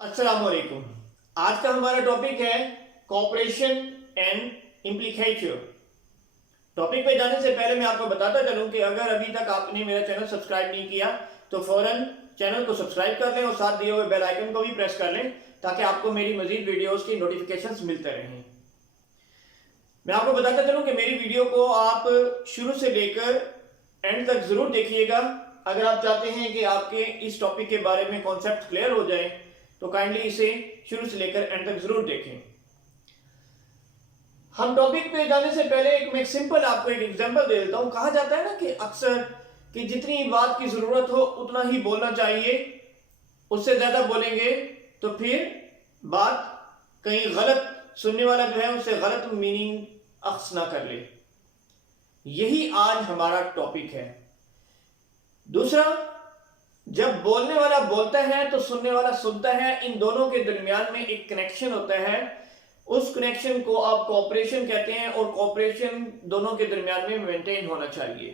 अस्सलाम वालेकुम। आज का हमारा टॉपिक है कॉपरेशन एंड इम्प्लीकेशन। टॉपिक पे जाने से पहले मैं आपको बताता चलूं कि अगर अभी तक आपने मेरा चैनल सब्सक्राइब नहीं किया तो फौरन चैनल को सब्सक्राइब कर लें और साथ दिए हुए बेल आइकन को भी प्रेस कर लें ताकि आपको मेरी मजीद वीडियोस की नोटिफिकेशंस मिलते रहें। मैं आपको बताता चलूं कि मेरी वीडियो को आप शुरू से लेकर एंड तक जरूर देखिएगा। अगर आप चाहते हैं कि आपके इस टॉपिक के बारे में कॉन्सेप्ट क्लियर हो जाए तो काइंडली इसे शुरू से लेकर एंड तक जरूर देखें। हम टॉपिक पे जाने से पहले मैं सिंपल आपको एक एग्जांपल दे देता हूं। कहा जाता है ना कि अक्सर कि जितनी बात की जरूरत हो उतना ही बोलना चाहिए, उससे ज्यादा बोलेंगे तो फिर बात कहीं गलत, सुनने वाला जो है उससे गलत मीनिंग अक्स ना कर ले। यही आज हमारा टॉपिक है। दूसरा, जब बोलने वाला बोलता है तो सुनने वाला सुनता है, इन दोनों के दरमियान में एक कनेक्शन होता है। उस कनेक्शन को आप कोऑपरेशन कहते हैं और कोऑपरेशन दोनों के दरमियान में मेंटेन होना चाहिए।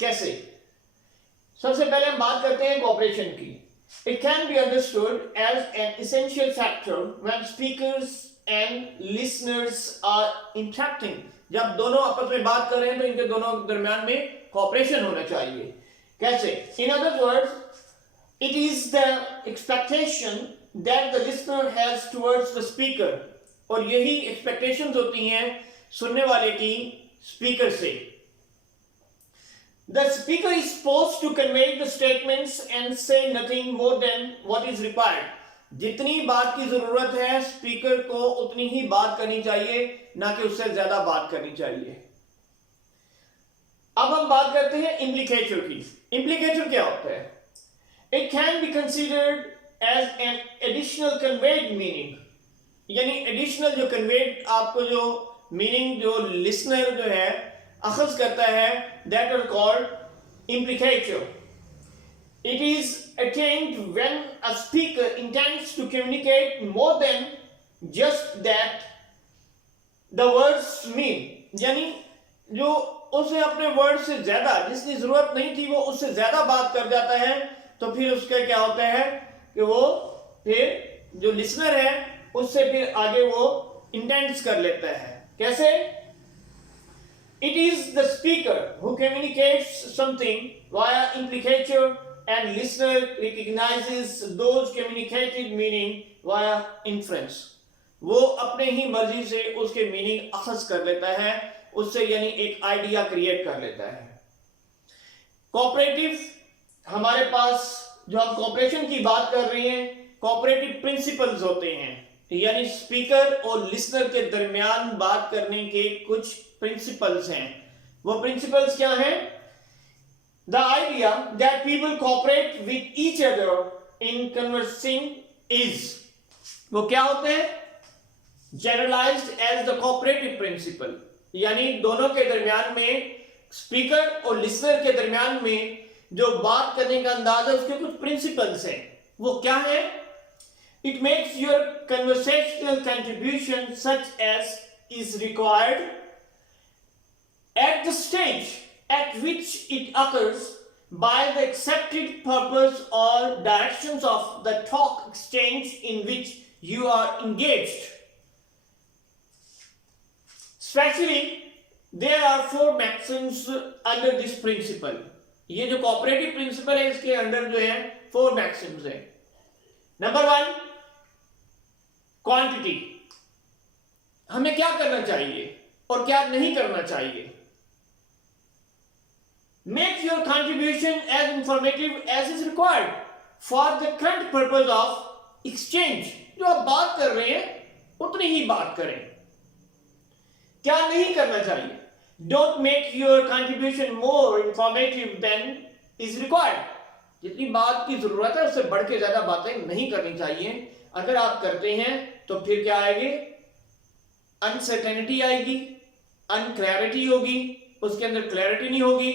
कैसे? सबसे पहले हम बात करते हैं कोऑपरेशन की। It can be understood as an essential factor when speakers and listeners are interacting. जब दोनों आपस में बात कर रहे हैं तो इनके दोनों के दरमियान में कोऑपरेशन होना चाहिए। कैसे? In other words, it is the expectation that the listener has towards the speaker, और यही expectations होती हैं सुनने वाले की स्पीकर से। The speaker is supposed to convey the statements and say nothing more than what is required. जितनी बात की जरूरत है स्पीकर को उतनी ही बात करनी चाहिए, ना कि उससे ज्यादा बात करनी चाहिए। अब हम बात करते हैं इम्प्लीकेशन की। इम्प्लीकेशन क्या होता है? It can be considered as an additional conveyed meaning, यानी additional जो conveyed आपको जो meaning जो listener जो है अखज़ करता है, that are called implication. It is attained when a speaker intends to communicate more than just that the words mean, यानी जो उसे अपने वर्ड से ज्यादा, जिसकी जरूरत नहीं थी वो उससे ज्यादा बात कर जाता है, तो फिर उसका क्या होता है कि वो फिर जो लिसनर है उससे फिर आगे वो इंटेंट्स कर लेता है। कैसे? It is the speaker who communicates something via implication and listener recognises those communicated meaning via inference. वो अपने ही मर्जी से उसके मीनिंग अखज़ कर लेता है, उससे यानी एक आइडिया क्रिएट कर लेता है। कोऑपरेटिव, हमारे पास जो हम कोऑपरेशन की बात कर रहे हैं, कोऑपरेटिव प्रिंसिपल्स होते हैं, यानी स्पीकर और लिसनर के दरमियान बात करने के कुछ प्रिंसिपल्स हैं। वो प्रिंसिपल्स क्या हैं? The idea that people cooperate with each other in conversing is, वो क्या होते हैं? Generalised as the cooperative principle, यानी दोनों के दरमियान में, स्पीकर और लिसनर के दरमियान में जो बात करने का अंदाज है उसके कुछ प्रिंसिपल्स हैं। वो क्या है? It makes your conversational contribution such as is required at the stage at which it occurs by the accepted purpose और directions of the talk exchange in which you are engaged. Especially, there are 4 maxims under this principle. ये जो cooperative principal है इसके अंदर जो है 4 Maxim's है। Number 1, quantity. हमें क्या करना चाहिए और क्या नहीं करना चाहिए। Make your contribution as informative as is required for the current purpose of exchange. जो आप बात कर रहे हैं उतनी ही बात करें। क्या नहीं करना चाहिए? Don't make your contribution more informative than is required. जितनी बात की जरूरत है उससे बढ़ के ज्यादा बातें नहीं करनी चाहिए। अगर आप करते हैं तो फिर क्या आएगी? अनसर्टेनिटी आएगी, अनक्लैरिटी होगी, उसके अंदर क्लैरिटी नहीं होगी।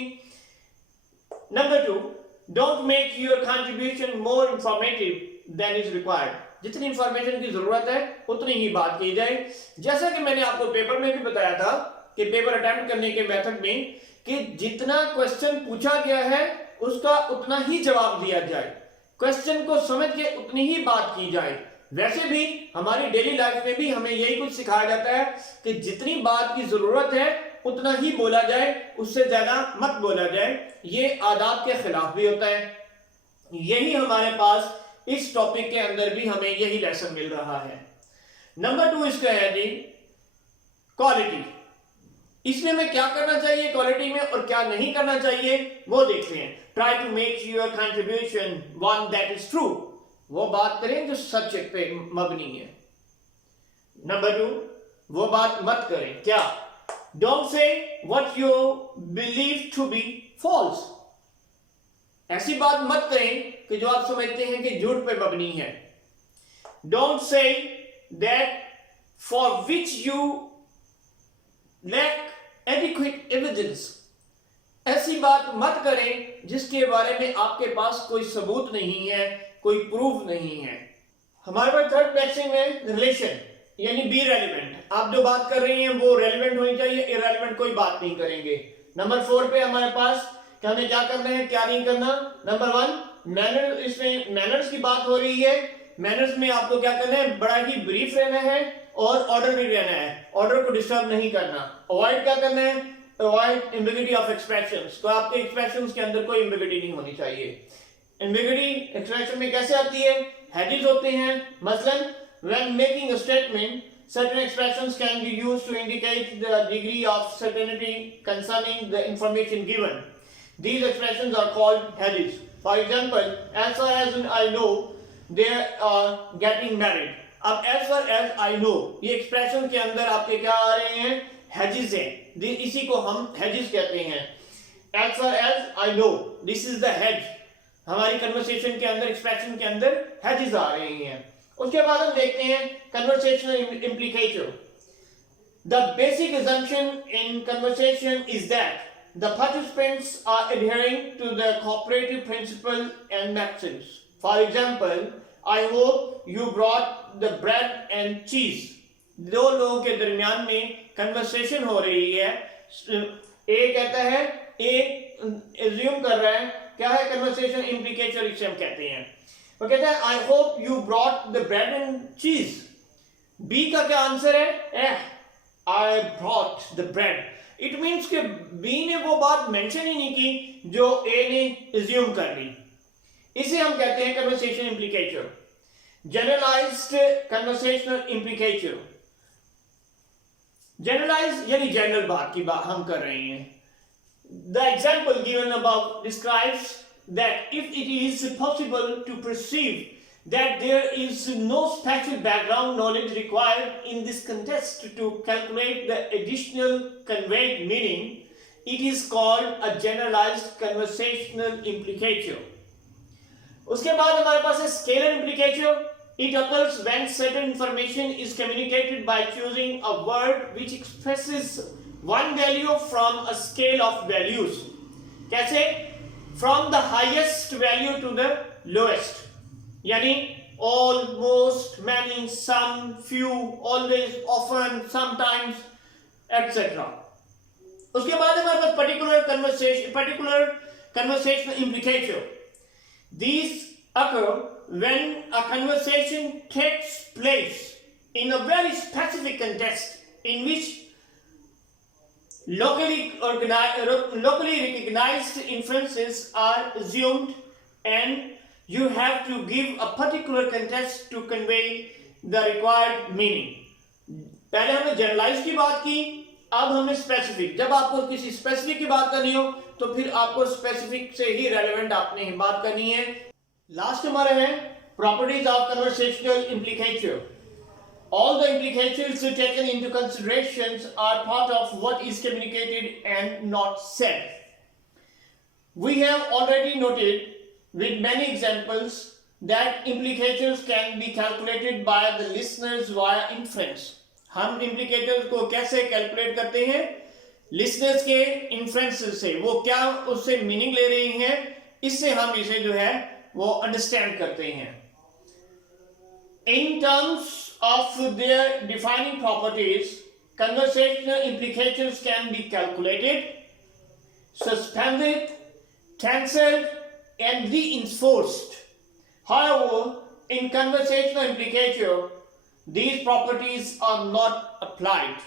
Number 2, don't make your contribution more informative than is required. जितनी इंफॉर्मेशन की जरूरत है उतनी ही बात की जाए। जैसा कि मैंने आपको पेपर में भी बताया था कि पेपर अटेम्प्ट करने के मेथड में कि जितना क्वेश्चन पूछा गया है उसका उतना ही जवाब दिया जाए। क्वेश्चन को समझ के उतनी ही बात की जाए, वैसे भी हमारी डेली लाइफ में भी हमें यही कुछ सिखाया जाता है कि जितनी बात की जरूरत है उतना ही बोला जाए, उससे ज्यादा मत बोला जाए। ये आदाब के खिलाफ भी होता है। यही हमारे पास इस टॉपिक के अंदर भी हमें यही लेसन मिल रहा है। नंबर 2 इसका है जी क्वालिटी। इसमें हमें क्या करना चाहिए क्वालिटी में और क्या नहीं करना चाहिए वो देखते हैं। Try to make your contribution one that is true. वो बात करें जो सच पे मबनी है। नंबर 2 वो बात मत करें क्या, don't say what you believe to be false. ऐसी बात मत करें कि जो आप समझते हैं कि झूठ पे मबनी है। Don't say that for which you lack adequate evidence. ऐसी बात मत करें जिसके बारे में आपके पास कोई सबूत नहीं है, कोई प्रूफ नहीं है। हमारे पास थर्ड मैक्सिम है रिलेशन, यानी बी रेलिवेंट। आप जो बात कर रही हैं वो रेलिवेंट होनी चाहिए, इररेलेवेंट कोई बात नहीं करेंगे। नंबर 4 पे हमारे पास कि हमें क्या करना है क्या नहीं करना। नंबर 1 मैनर, इसमें मैनर्स की बात हो रही है। मैनर्स में आपको क्या करना है, बड़ा ही ब्रीफ रहना है और ऑर्डरली रहना है, ऑर्डर को डिस्टर्ब नहीं करना। अवॉइड क्या करना है, अवॉइड एम्बिग्यूटी ऑफ एक्सप्रेशंस। तो आपके एक्सप्रेशंस के अंदर कोई एम्बिग्यूटी नहीं होनी चाहिए। एम्बिग्यूटी एक्सप्रेशन में कैसे आती है, हेडिंग्स होते हैं। मसलन when making a statement certain expressions can be used to indicate the degree of certainty concerning the information given. These expressions are called headings. For example, as far as I know they are getting married. अब as far as I know ये expression के अंदर आपके क्या आ रहे हैं, hedges हैं। इसी को हम hedges कहते हैं। As far as I know this is the hedge। हमारी conversation के अंदर expression के अंदर hedges आ रही हैं। उसके बाद हम देखते हैं conversational implicator। The basic assumption in conversation is that the participants are adhering to the cooperative principle and maxims. For example, I hope you brought the bread and cheese. दो लोगों के दरमियान में conversation हो रही है। ए कहता है, ए assume कर रहा है, क्या है conversation implicator, इसे हम कहते हैं। वो कहता है I hope you brought the bread and cheese। B का क्या आंसर है, I brought the bread। It means कि बी ने वो बात मेंशन ही नहीं की जो ए ने एज्यूम कर ली। इसे हम कहते हैं conversation implicature. Generalized conversational implicature. Generalize यानी जनरल बात की बात हम कर रहे हैं। The example given above describes that if it is possible to perceive that there is no special background knowledge required in this context to calculate the additional conveyed meaning, it is called a generalized conversational implicator. उसके बाद हमारे पास है scalar implicator। It occurs when certain information is communicated by choosing a word which expresses one value from a scale of values। कैसे, from the highest value to the lowest, यानी all, most, many, some, few, always, often, sometimes, etc. उसके बाद हमारे पास particular conversational implicator। These occur when a conversation takes place in a very specific context in which locally recognized inferences are assumed and you have to give a particular context to convey the required meaning। पहले हमने generalise की बात की, अब हमने specific. जब आपको किसी स्पेसिफिक की बात करनी हो तो फिर आपको स्पेसिफिक से ही रेलेवेंट आपने बात करनी है। लास्ट हमारे हैं properties of conversational implicature. All the implications taken into considerations are part of what is communicated and not said. We have already noted with many examples that implications can be calculated by the listeners via inference। हम implicators को कैसे calculate करते हैं, listeners के inferences से। वो क्या उससे meaning ले रहे हैं, इससे हम इसे जो है वो understand करते हैं। In terms of their defining properties, conversational implications can be calculated, suspended, cancelled, and reinforced. However, in conversational implicature, these properties are not applied.